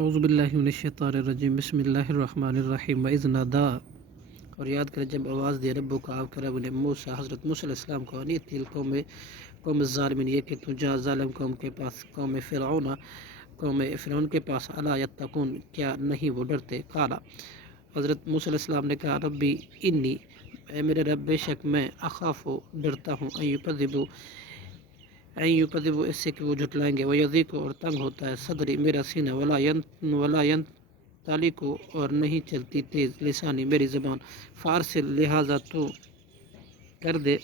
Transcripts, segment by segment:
اعوذ باللہ من الشیطان الرجیم بسم اللہ الرحمن الرحیم وَإِذْ نَادَا، اور یاد کرے جب آواز دے ربو کا آپ کا رب نے موسیٰ حضرت موسیٰ علیہ السلام کو انیت القوم قوم الظالمین، یہ کہ تو جا ظالم قوم کے پاس، قوم فرعون کے پاس، الا یتقون، کیا نہیں وہ ڈرتے؟ قالا، حضرت موسیٰ علیہ السلام نے کہا ربی انی، اے میرے رب بے شک میں اخاف ڈرتا ہوں، یکذبوا، اس سے کہ وہ جھٹلائیں گے، ویضیق، اور تنگ ہوتا ہے صدری میرا سینہ، ولا ینطلق، اور نہیں چلتی تیز لسانی میری زبان، فارسل، لہذا تو کر دے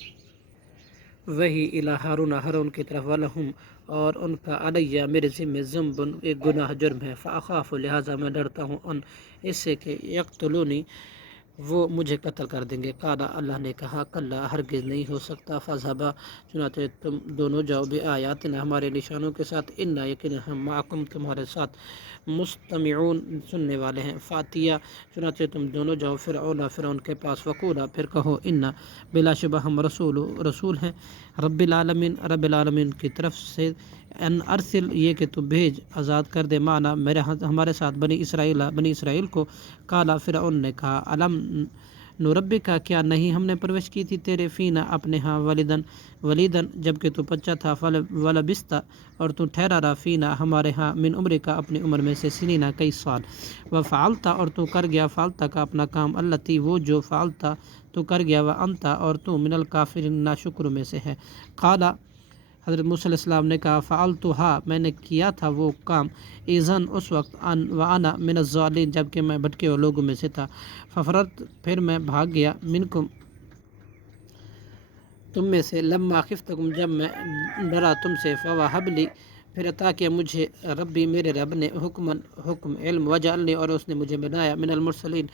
وہی الی ہارون کی طرف، ولہم، اور ان کا علیہ میرے ذمہ ذنب، ایک گناہ جرم ہے، فاخاف، لہذا میں ڈرتا ہوں، ان اس سے کہ یقتلونی، وہ مجھے قتل کر دیں گے۔ قال، اللہ نے کہا کلا، ہرگز نہیں ہو سکتا، فاذهبا، چنانچہ تم دونوں جاؤ، بآیاتنا، ہمارے نشانوں کے ساتھ، انا، یقینا ہم، معکم، تمہارے ساتھ، مستمعون، سننے والے ہیں، فاتیا، چنانچہ تم دونوں جاؤ، فرعون کے پاس، وقولا، پھر کہو، انا، بلا شبہ ہم، رسول ہیں، رب العالمین کی طرف سے، ان ارسل، یہ کہ تو بھیج، آزاد کر دے، معنا، ہمارے ساتھ، بنی اسرائیل کو۔ قالا، فرعون نے کہا، علم نربکا، کیا نہیں ہم نے پرورش کی تھی تیرے، فینا، اپنے ہاں، ولیدن، جبکہ تو بچہ تھا، ولبستا، اور تو ٹھہرا رہا، فینا، ہمارے ہاں، من عمرکا، اپنی عمر میں سے، سنینا، کئی سال، وفعلتا، اور تو کر گیا، فعلتا کا اپنا کام، اللتی، وہ جو، فعلتا تو کر گیا، وانتا، اور تو، من الکافرین، ناشکروں میں سے ہے۔ قالا، حضرت موسیٰ علیہ السلام نے کہا، فعلتها، میں نے کیا تھا وہ کام، اذن، اس وقت، وانا من الضالین، جبکہ میں بھٹکے ہوئے لوگوں میں سے تھا، ففررت، پھر میں بھاگ گیا، منکم، تم میں سے، لما خفتکم، جب میں ڈرا تم سے، فوہب لی، پھر عطا کیا مجھے، ربی، میرے رب نے، حکم، علم، وجعلنی، اور اس نے مجھے بنایا، من المرسلین،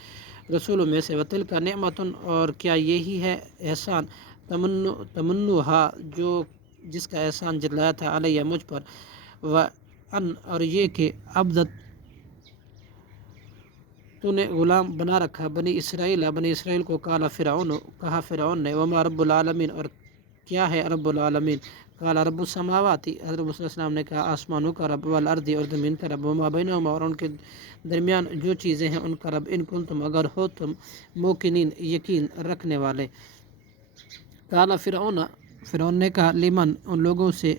رسولوں میں سے، وتلک نعمت، اور کیا یہی ہے احسان، تمنوہا، جس کا احسان جتلایا تھا، علیہ، مجھ پر، وان، اور یہ کہ، عبدت، تو نے غلام بنا رکھا، بنی اسرائیل کو، کہا فرعون نے، وما رب العالمین، اور کیا ہے رب العالمین، قال رب السماوات، حضرت موسیٰ علیہ السلام نے کہا آسمانوں کا رب، والارض، اور زمین کا رب، وما بینہما، اور ان کے درمیان جو چیزیں ہیں ان کا رب، ان کنتم، اگر ہو تم، موقنین، یقین رکھنے والے۔ قال فرعون نے کہا، لمن، ان لوگوں سے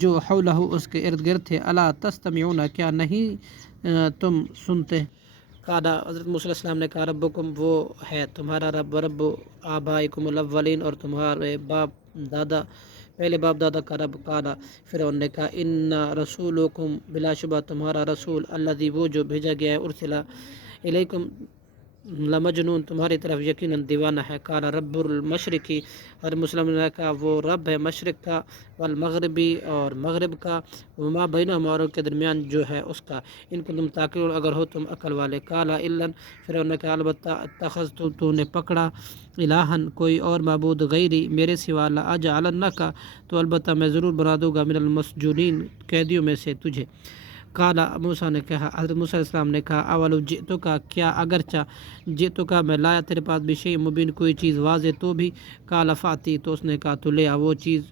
جو حولہ، اس کے ارد گرد تھے، الا تستمعون، کیا نہیں تم سنتے؟ قال، حضرت موسیٰ علیہ السلام نے کہا، ربکم، وہ ہے تمہارا رب، رب آبائکم الاولین، اور تمہارے پہلے باپ دادا کا رب۔ قال، فرعون نے کہا، انا رسولکم، بلا شبہ تمہارا رسول، الذی، وہ جو بھیجا گیا ہے، ارسلا الیکم، لمجنون، تمہاری طرف یقیناً دیوانہ ہے۔ قال رب المشرقی، ہر مسلم نے کہا، وہ رب ہے مشرق کا، والمغربی، اور مغرب کا، وما بینہما، اور کے درمیان جو ہے اس کا، ان کو تم تعقلون، اگر ہو تم عقل والے۔ قال الا، فرعون نے کہا، البتہ، اتخذت، تو نے پکڑا، الہن، کوئی اور معبود، غیری، میرے سوا، لاجعلنک، تو البتہ میں ضرور بنا دوں گا، من المسجونین، قیدیوں میں سے تجھے۔ قال، موسیٰ نے کہا، حضرت موسیٰ علیہ السلام نے کہا، اولو جئتک، کیا اگرچہ، جئتک، میں لایا تیرے پاس، بشیء مبین، کوئی چیز واضح تو بھی، قال فاتی، تو اس نے کہا، تو لے آ وہ چیز،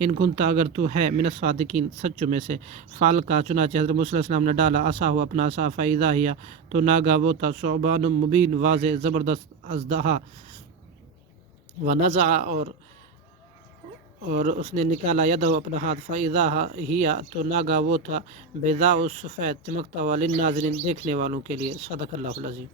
ان کنت، اگر تو ہے، من الصادقین، سچوں میں سے۔ فعل کا، چنانچہ حضرت موسیٰ علیہ السلام نے ڈالا عصاہ، اپنا عصا، فاذا ہی، تو ناگا وہ تھا، ثعبان مبین، واضح زبردست اژدہا، ونزع، اور اس نے نکالا، یدہ، اپنا ہاتھ، فاذا ہی، تو ناگا وہ تھا، بیضاء، سفید، چمکتا ہوا، للناظرین، دیکھنے والوں کے لیے۔ صدق اللہ العظیم۔